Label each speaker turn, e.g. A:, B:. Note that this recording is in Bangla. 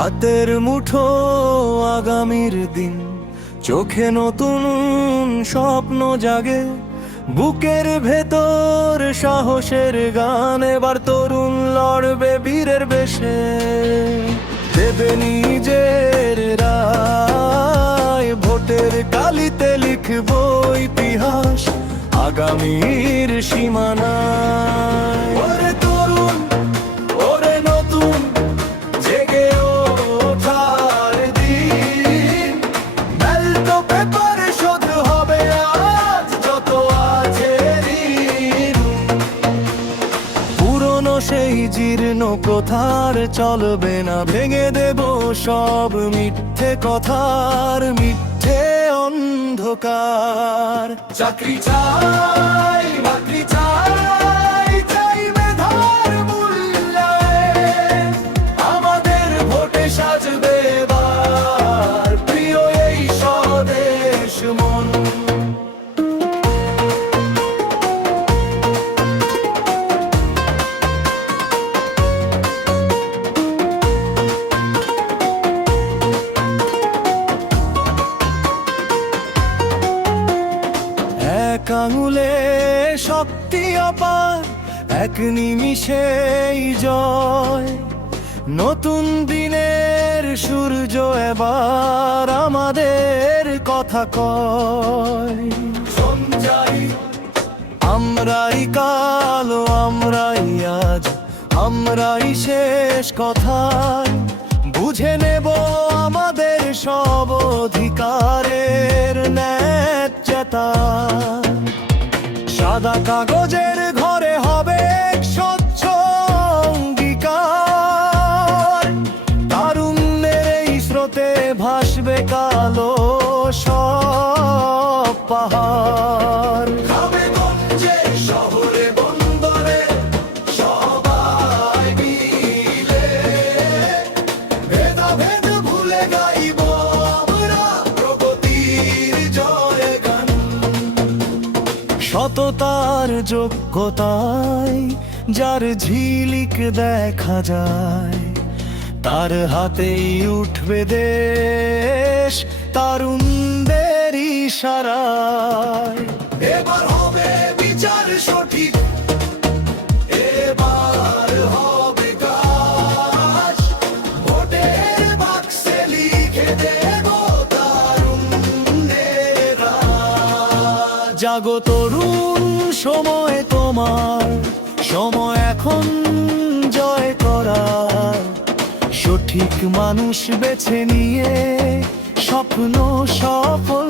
A: হাতের মুঠো আগামীর দিন, চোখে নতুন স্বপ্ন জাগে, বুকের ভেতর সাহসের গান, এবার তরুণ লড়বে বীরের বেশে। দেবে নিজের রায়, ভোটের কালিতে লিখব ইতিহাস, আগামীর সীমানায়। সেই জীর্ণ প্রথার চলবে না। ভেঙে দেব সব মিথ্যে কথার, মিথ্যে অন্ধকার। চাকরি চাই, বাকরি চাই আমাদের ভোটে সাজবে এবার। আঙুলে শক্তি অপার এক নিমিষেই জয়। নতুন দিনের সূর্য এবার আমাদের কথা কয়। আমরাই কালো আমরাই আজ আমরাই শেষ কথায়। বুঝে নেব আমাদের সব অধিকারের ন্যায্যতা সাদা কাগজের ঘরে হবে এক স্বচ্ছ অঙ্গীকার। তারুণ্যের এই স্রোতে ভাসবে কালো সব পাহাড়। ভেদাভেদ ভুলে গাইব সততার যোগ্যতায় যার ঝিলিক দেখা যায় তার হাতেই উঠবে দেশ তারুণদের ইশারায়। এবার হবে বিচার সঠিক এবার হবে কাজ। ভোটের বাক্সে লিখে দেব তারুণ্যের জাগো তরুণ সময় তোমার সময় এখন জয় করার। সঠিক মানুষ বেছে নিয়ে স্বপ্ন সফল